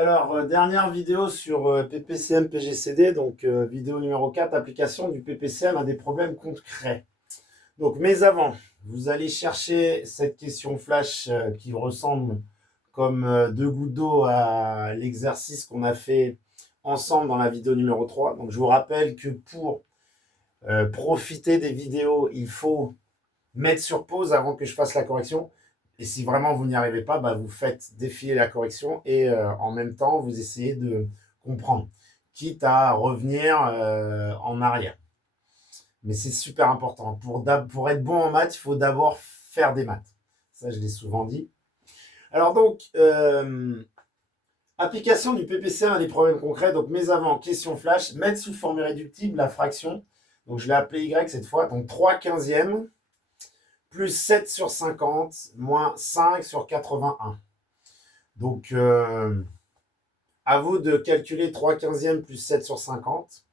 Alors, dernière vidéo sur PPCM PGCD, donc vidéo numéro 4, application du PPCM à des problèmes concrets. Donc, mais avant, vous allez chercher cette question flash qui ressemble comme deux gouttes d'eau à l'exercice qu'on a fait ensemble dans la vidéo numéro 3. Donc, je vous rappelle que pour profiter des vidéos, il faut mettre sur pause avant que je fasse la correction. Et si vraiment vous n'y arrivez pas, bah, vous faites défiler la correction et en même temps, vous essayez de comprendre, quitte à revenir en arrière. Mais c'est super important. Pour être bon en maths, il faut d'abord faire des maths. Ça, je l'ai souvent dit. Alors donc, application du PPCM à des problèmes concrets. Donc, mais avant, question flash, mettre sous forme irréductible la fraction. Donc, je l'ai appelé Y cette fois. Donc, 3/15 plus 7 sur 50 moins 5 sur 81. Donc, à vous de calculer 3/15 plus 7 sur 50.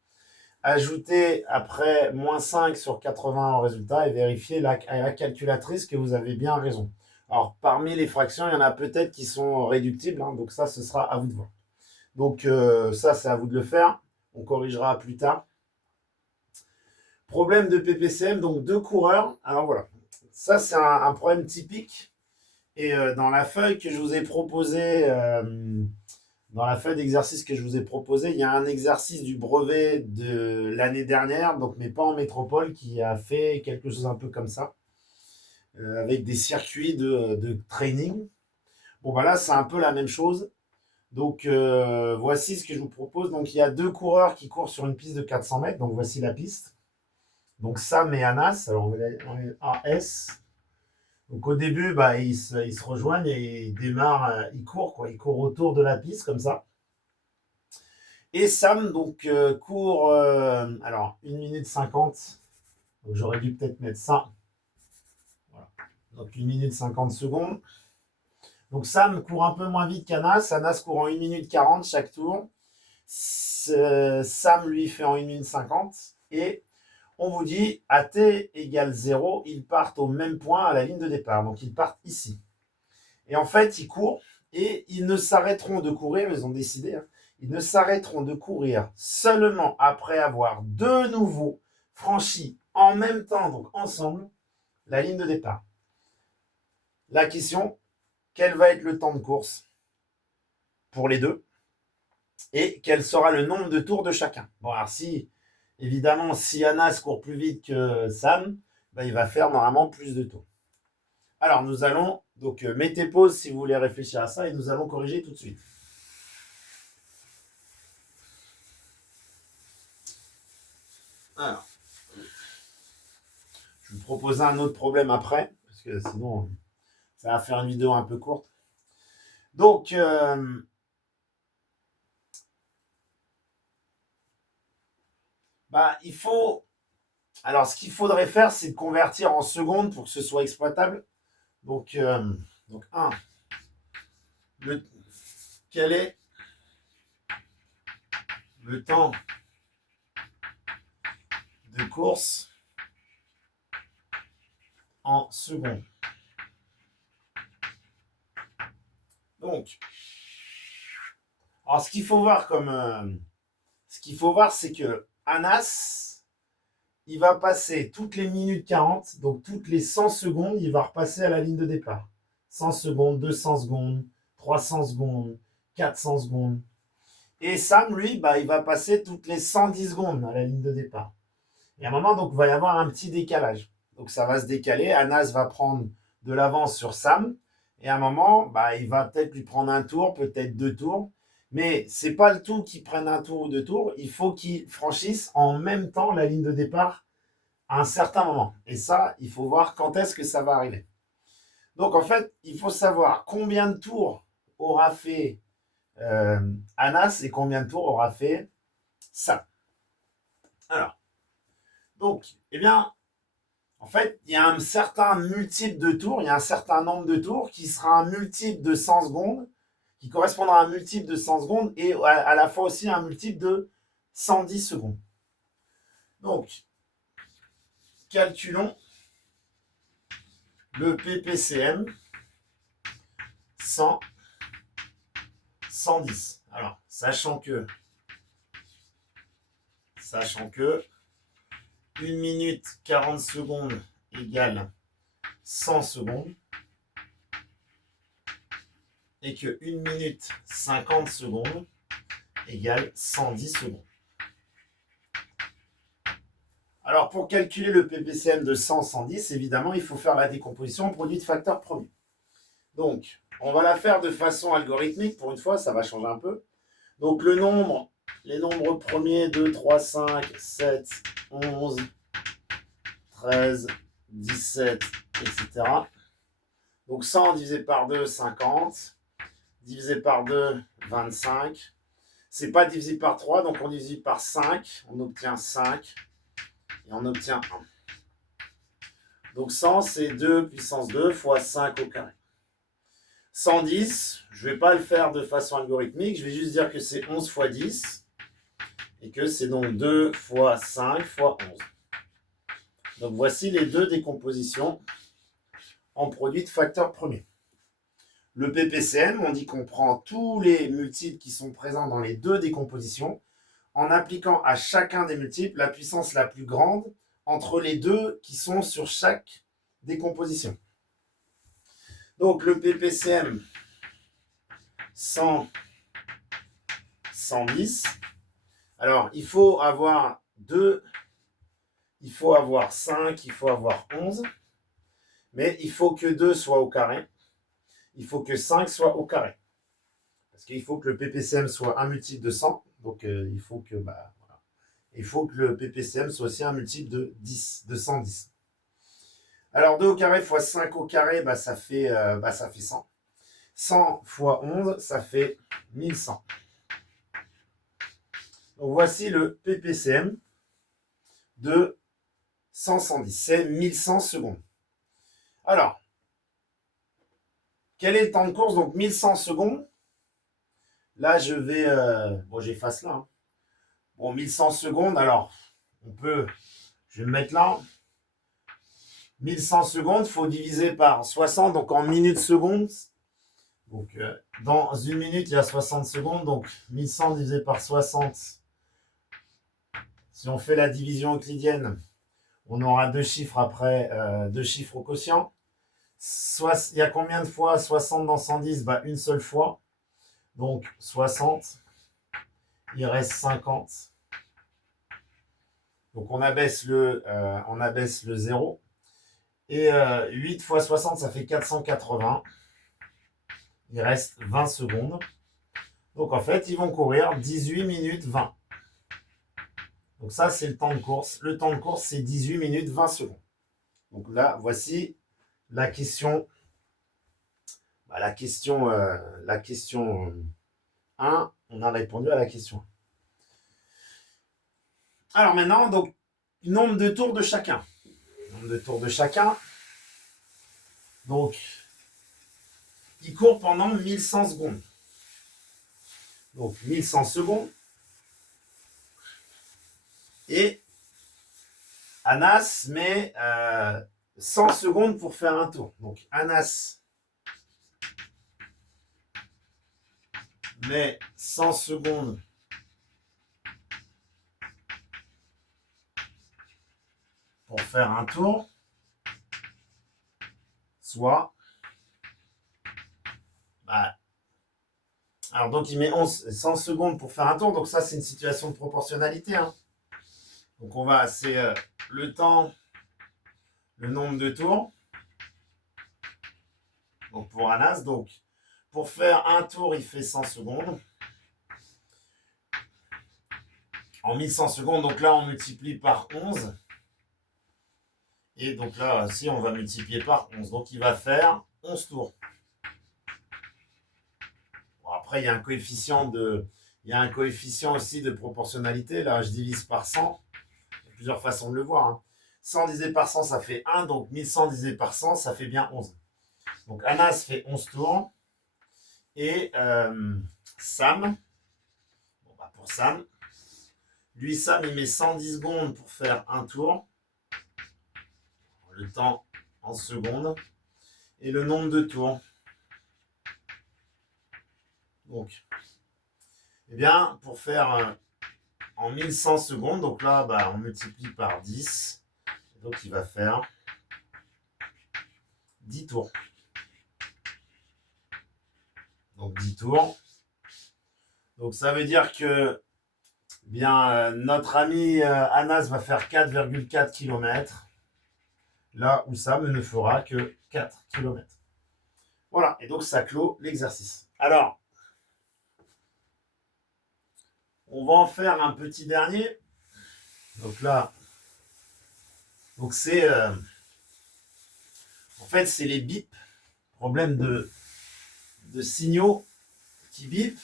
Ajoutez après moins 5 sur 80 en résultat et vérifiez à la calculatrice que vous avez bien raison. Alors, parmi les fractions, il y en a peut-être qui sont réductibles, hein, donc ça, ce sera à vous de voir. Donc, ça, c'est à vous de le faire. On corrigera plus tard. Problème de PPCM, donc deux coureurs. Alors voilà, ça, c'est un problème typique. Et dans la feuille que je vous ai proposée, dans la feuille d'exercice que je vous ai proposée, il y a un exercice du brevet de l'année dernière, donc mais pas en métropole, qui a fait quelque chose un peu comme ça, avec des circuits de training. Bon, bah là, c'est un peu la même chose. Donc, voici ce que je vous propose. Donc, il y a deux coureurs qui courent sur une piste de 400 mètres. Donc, voici la piste. Donc, Sam et Anas. Alors, on met AS. Donc au début, bah, ils se rejoignent et ils démarrent, ils courent, quoi. Ils courent autour de la piste comme ça. Et Sam, donc, court, alors, 1 minute 50. Donc j'aurais dû peut-être mettre ça. Voilà. Donc 1 minute 50 secondes. Donc Sam court un peu moins vite qu'Anas. Anas court en 1 minute 40 chaque tour. Sam, lui, fait en 1 minute 50. Et on vous dit, à t égale 0, ils partent au même point à la ligne de départ. Donc ils partent ici. Et en fait, ils courent et ils ne s'arrêteront de courir, ils ont décidé, hein, ils ne s'arrêteront de courir seulement après avoir de nouveau franchi en même temps, donc ensemble, la ligne de départ. La question, quel va être le temps de course pour les deux et quel sera le nombre de tours de chacun. Bon, alors évidemment, si Anas court plus vite que Sam, ben, il va faire normalement plus de tours. Alors, nous allons, donc mettez pause si vous voulez réfléchir à ça et nous allons corriger tout de suite. Alors, je vais vous proposer un autre problème après, parce que sinon, ça va faire une vidéo un peu courte. Donc, bah, il faut... Alors, ce qu'il faudrait faire, c'est de convertir en secondes pour que ce soit exploitable. Donc 1. Quel est le temps de course en secondes? Donc, alors ce qu'il faut voir c'est que Anas, il va passer toutes les minutes 40, donc toutes les 100 secondes, il va repasser à la ligne de départ. 100 secondes, 200 secondes, 300 secondes, 400 secondes. Et Sam, lui, bah, il va passer toutes les 110 secondes à la ligne de départ. Et à un moment, donc, il va y avoir un petit décalage. Donc, ça va se décaler. Anas va prendre de l'avance sur Sam. Et à un moment, bah, il va peut-être lui prendre un tour, peut-être 2 tours. Mais c'est pas le tout qu'il prenne un tour ou 2 tours. Il faut qu'il franchisse en même temps la ligne de départ à un certain moment. Et ça, il faut voir quand est-ce que ça va arriver. Donc, en fait, il faut savoir combien de tours aura fait Anas et combien de tours aura fait Sam. Alors, donc, eh bien, en fait, il y a un certain multiple de tours, il y a un certain nombre de tours qui sera un multiple de 100 secondes, qui correspondra à un multiple de 100 secondes et à la fois aussi un multiple de 110 secondes. Donc, calculons le PPCM 100, 110. Alors, sachant que 1 minute 40 secondes égale 100 secondes et que 1 minute 50 secondes égale 110 secondes. Alors, pour calculer le PPCM de 100-110, évidemment, il faut faire la décomposition en produit de facteurs premiers. Donc, on va la faire de façon algorithmique. Pour une fois, ça va changer un peu. Donc, les nombres premiers, 2, 3, 5, 7, 11, 13, 17, etc. Donc, 100 divisé par 2, 50. Divisé par 2, 25. C'est pas divisé par 3, donc on divise par 5. On obtient 5. Et on obtient 1. Donc 100, c'est 2 puissance 2 fois 5 au carré. 110, je ne vais pas le faire de façon algorithmique, je vais juste dire que c'est 11 fois 10 et que c'est donc 2 fois 5 fois 11. Donc voici les deux décompositions en produit de facteurs premiers. Le PPCM, on dit qu'on prend tous les multiples qui sont présents dans les deux décompositions en appliquant à chacun des multiples la puissance la plus grande entre les deux qui sont sur chaque décomposition. Donc le PPCM 100, 110. Alors il faut avoir 2, il faut avoir 5, il faut avoir 11. Mais il faut que 2 soit au carré. Il faut que 5 soit au carré. Parce qu'il faut que le PPCM soit un multiple de 100. Donc il faut que le PPCM soit aussi un multiple de 10, de 110. Alors 2 au carré fois 5 au carré, ça fait 100. 100 fois 11, ça fait 1100. Donc voici le PPCM de 100-110. C'est 1100 secondes. Alors, quel est le temps de course? Donc 1100 secondes. Là, je vais... j'efface là. Hein. Bon, 1100 secondes. Alors, je vais me mettre là. 1100 secondes, il faut diviser par 60. Donc en minutes secondes. Donc dans une minute, il y a 60 secondes. Donc 1100 divisé par 60. Si on fait la division euclidienne, on aura deux chiffres après, deux chiffres au quotient. Il y a combien de fois 60 dans 110? Une seule fois. Donc 60. Il reste 50. Donc on abaisse le 0. Et 8 fois 60, ça fait 480. Il reste 20 secondes. Donc en fait, ils vont courir 18 minutes 20. Donc ça, c'est le temps de course. Le temps de course, c'est 18 minutes 20 secondes. Donc là, voici la question. La question 1, on a répondu à la question 1. Alors maintenant, donc, nombre de tours de chacun. Nombre de tours de chacun. Donc, il court pendant 1100 secondes. Donc, 1100 secondes. Et Anas met 100 secondes pour faire un tour. Donc, Anas met 100 secondes pour faire un tour. Soit... alors, donc, il met 100 secondes pour faire un tour. Donc, ça, c'est une situation de proportionnalité. Hein. Donc, c'est le temps, le nombre de tours. Donc, pour Anas, donc, pour faire un tour, il fait 100 secondes. En 1100 secondes, donc là, on multiplie par 11. Et donc là aussi, on va multiplier par 11. Donc, il va faire 11 tours. Bon, après, il y a un coefficient aussi de proportionnalité. Là, je divise par 100. Il y a plusieurs façons de le voir. Hein. 100 divisé par 100, ça fait 1. Donc, 1100 divisé par 100, ça fait bien 11. Donc, Anas fait 11 tours. Et Sam, pour Sam, lui, Sam, il met 110 secondes pour faire un tour. Le temps en secondes. Et le nombre de tours. Donc, eh bien, pour faire en 1100 secondes, donc là, bah, on multiplie par 10. Donc, il va faire 10 tours. Donc, 10 tours. Donc, ça veut dire que notre ami Anas va faire 4,4 km, là où Sam ne fera que 4 km. Voilà, et donc ça clôt l'exercice. Alors, on va en faire un petit dernier. Donc là, donc c'est en fait c'est les bips, problème de signaux qui bip.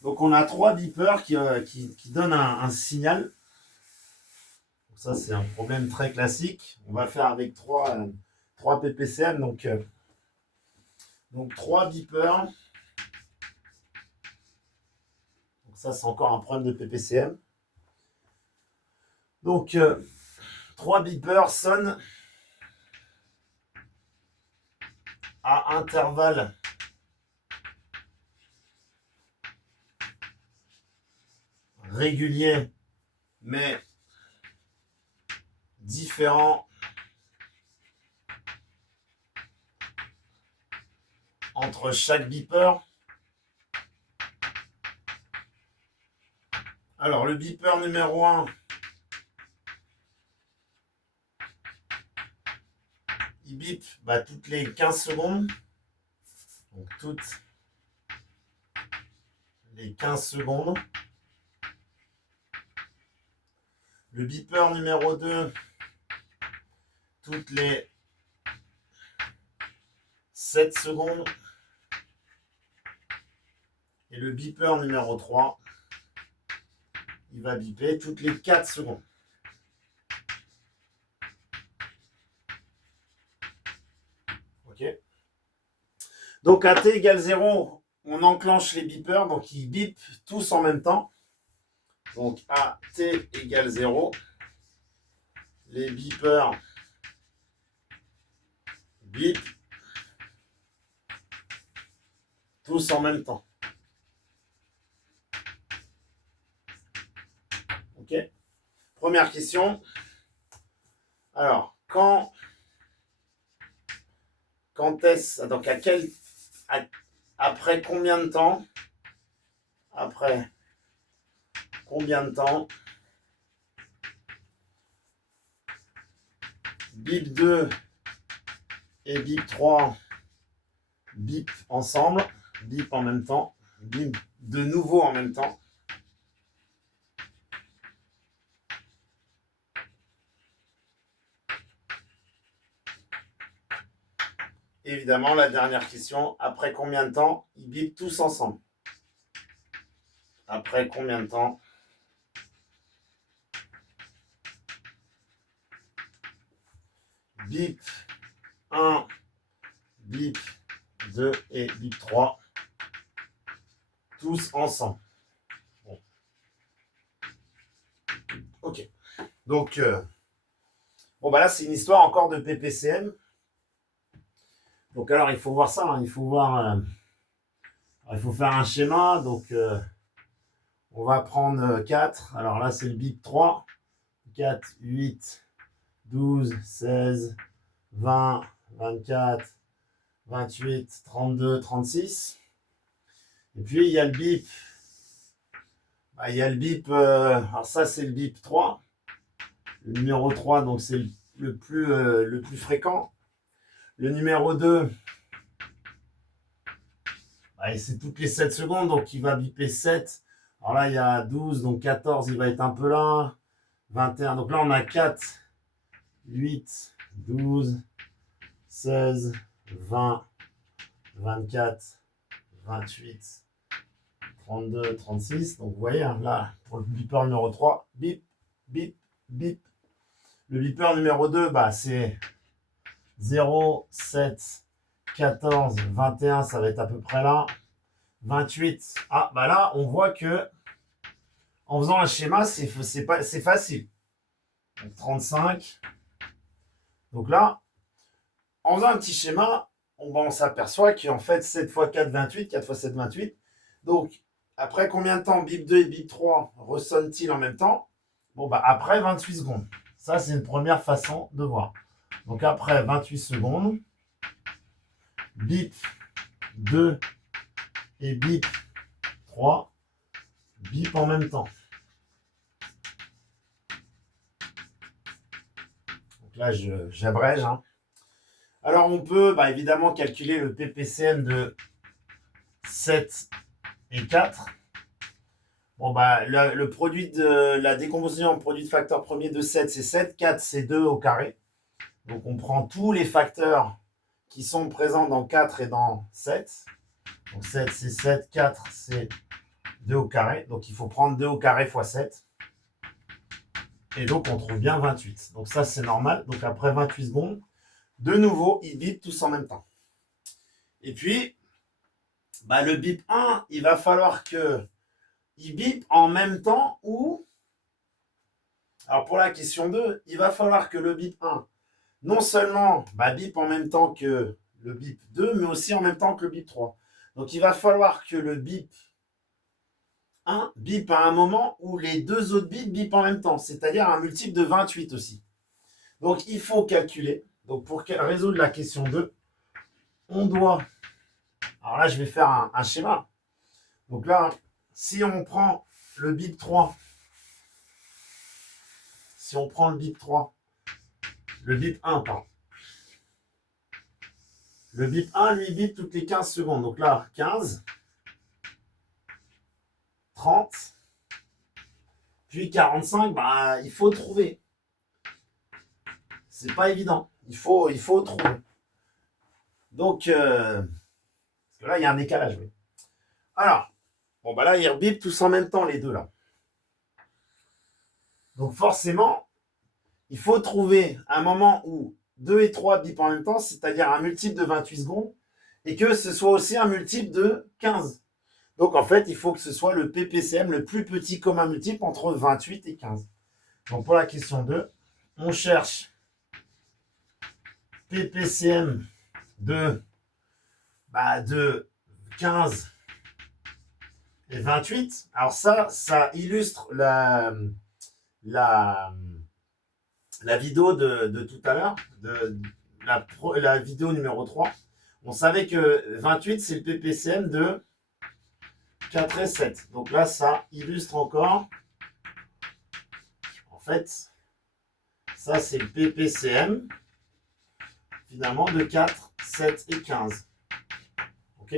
Donc on a 3 beepers qui donnent un signal. Donc ça c'est un problème très classique. On va faire avec 3 PPCM, donc 3 beepers. Donc ça c'est encore un problème de PPCM. Donc 3 beepers sonnent à intervalles réguliers, mais différents entre chaque beeper. Alors, le beeper numéro 1, il bip toutes les 15 secondes. Donc, toutes les 15 secondes. Le beeper numéro 2, toutes les 7 secondes. Et le beeper numéro 3, il va biper toutes les 4 secondes. Ok. Donc à t égale 0, on enclenche les beepers, donc ils bipent tous en même temps. Donc à t égale 0, les beepers bip tous en même temps. Ok. Première question. Alors, quand est-ce, donc après combien de temps, bip 2 et bip 3 bip ensemble, bip en même temps, bip de nouveau en même temps. Évidemment, la dernière question, après combien de temps ils bipent tous ensemble? Après combien de temps? Bip 1, bip 2 et bip 3, tous ensemble. Bon. Ok. Donc, là, c'est une histoire encore de PPCM. Donc, alors, il faut voir ça. Hein. Il faut faire un schéma. Donc, on va prendre 4. Alors là, c'est le bip 3. 4, 8, 12, 16, 20, 24, 28, 32, 36. Et puis, il y a le bip. Alors ça, c'est le bip 3. Le numéro 3, donc c'est le plus fréquent. Le numéro 2, c'est toutes les 7 secondes, donc il va biper 7. Alors là, il y a 12, donc 14, il va être un peu là. 21, donc là, on a 4, 8, 12, 16, 20, 24, 28, 32, 36. Donc vous voyez, hein, là, pour le beeper numéro 3, bip, bip, bip. Le beeper numéro 2, c'est 0, 7, 14, 21, ça va être à peu près là. 28. Ah, là, on voit que en faisant un schéma, c'est facile. Donc 35. Donc là, en faisant un petit schéma, on s'aperçoit qu'en fait 7 x 4, 28, 4 x 7, 28. Donc, après combien de temps bip 2 et bip 3 ressonnent-ils en même temps? Bon, bah après 28 secondes. Ça, c'est une première façon de voir. Donc, après 28 secondes, bip 2 et bip 3 bip en même temps. Donc là, j'abrège. Hein. Alors, on peut évidemment calculer le PPCM de 7 et 4. Bon, le produit de la décomposition en produit de facteur premier de 7, c'est 7. 4, c'est 2 au carré. Donc, on prend tous les facteurs qui sont présents dans 4 et dans 7. Donc, 7, c'est 7. 4, c'est 2 au carré. Donc, il faut prendre 2 au carré fois 7. Et donc, on trouve bien 28. Donc, ça, c'est normal. Donc, après 28 secondes, de nouveau, ils bipent tous en même temps. Et puis, le bip 1, il va falloir qu'il bip en même temps ou... Alors, pour la question 2, il va falloir que le bip 1, non seulement bip en même temps que le bip 2, mais aussi en même temps que le bip 3. Donc, il va falloir que le bip 1 bip à un moment où les deux autres bips bipent en même temps, c'est-à-dire un multiple de 28 aussi. Donc, il faut calculer. Donc, pour résoudre la question 2, on doit... Alors là, je vais faire un schéma. Donc là, si on prend le bip 3, le bip 1, pardon. Le bip 1, lui, bip toutes les 15 secondes. Donc là, 15, 30, puis 45, il faut trouver. C'est pas évident. Il faut trouver. Donc, parce que là, il y a un décalage. Oui. Alors, là, ils rebipent tous en même temps, les deux, là. Donc, forcément, il faut trouver un moment où 2 et 3 bipent en même temps, c'est-à-dire un multiple de 28 secondes, et que ce soit aussi un multiple de 15. Donc, en fait, il faut que ce soit le PPCM, le plus petit commun multiple entre 28 et 15. Donc, pour la question 2, on cherche PPCM de 15 et 28. Alors ça illustre la vidéo de tout à l'heure, la vidéo numéro 3. On savait que 28, c'est le PPCM de 4 et 7. Donc là, ça illustre encore. En fait, ça, c'est le PPCM, finalement, de 4, 7 et 15. OK?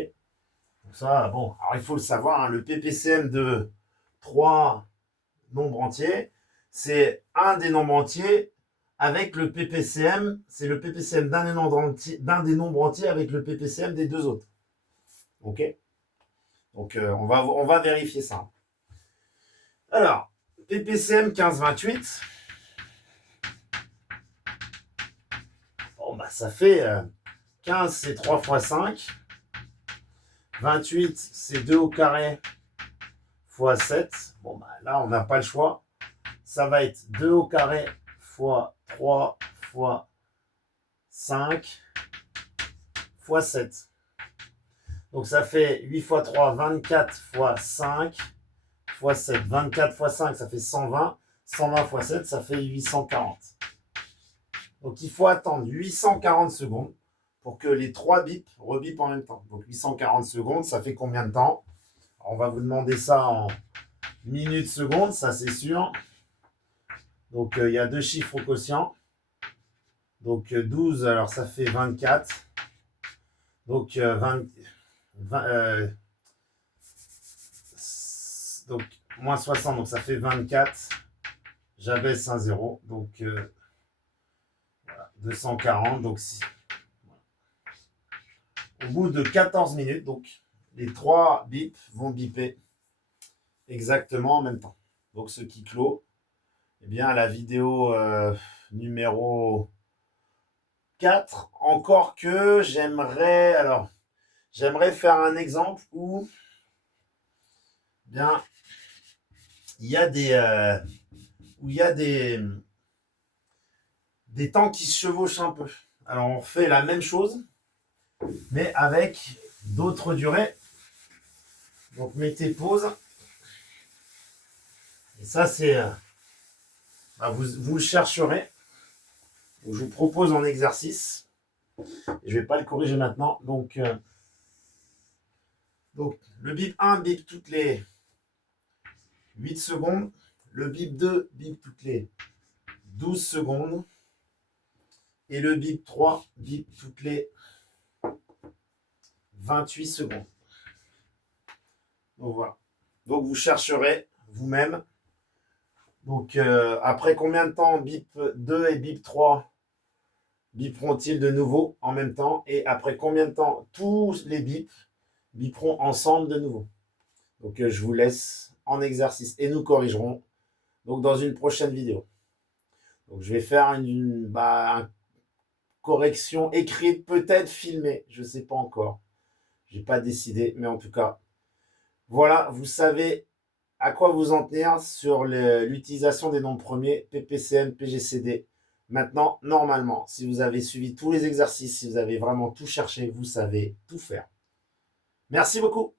Donc ça, bon, alors il faut le savoir, hein, le PPCM de 3 nombres entiers, c'est un des nombres entiers avec le PPCM, c'est le PPCM d'un des nombres entiers avec le PPCM des deux autres. OK? Donc, on va vérifier ça. Alors, PPCM 1528. Bon, ça fait 15, c'est 3 fois 5. 28, c'est 2 au carré fois 7. Bon, là, on n'a pas le choix. Ça va être 2 au carré fois 3 fois 5 fois 7. Donc, ça fait 8 fois 3, 24 fois 5 fois 7. 24 fois 5, ça fait 120. 120 fois 7, ça fait 840. Donc, il faut attendre 840 secondes pour que les 3 bips rebipent en même temps. Donc, 840 secondes, ça fait combien de temps? Alors, on va vous demander ça en minutes, secondes, ça c'est sûr. Donc, il y a deux chiffres au quotient. Donc, 12, alors ça fait 24. Donc, donc, moins 60, donc ça fait 24. J'abaisse un 0. Donc, voilà, 240. Donc, au bout de 14 minutes, donc, les 3 bips vont biper exactement en même temps. Donc, ce qui clôt, eh bien, la vidéo numéro 4. Encore que j'aimerais faire un exemple où bien il y a des temps qui se chevauchent un peu. Alors on fait la même chose, mais avec d'autres durées. Donc mettez pause. Et ça, c'est... vous le chercherez. Je vous propose en exercice. Je ne vais pas le corriger maintenant. Donc le bip 1 bip toutes les 8 secondes. Le bip 2 bip toutes les 12 secondes. Et le bip 3 bip toutes les 28 secondes. Donc voilà. Donc vous chercherez vous-même. Donc après combien de temps bip 2 et bip 3 biperont-ils de nouveau en même temps? Et après combien de temps tous les bips biperont ensemble de nouveau? Donc je vous laisse en exercice et nous corrigerons donc dans une prochaine vidéo. Donc je vais faire une correction écrite, peut-être filmée, je ne sais pas encore. Je n'ai pas décidé, mais en tout cas, voilà, vous savez à quoi vous en tenir sur l'utilisation des nombres premiers, PPCM, PGCD. Maintenant, normalement, si vous avez suivi tous les exercices, si vous avez vraiment tout cherché, vous savez tout faire. Merci beaucoup.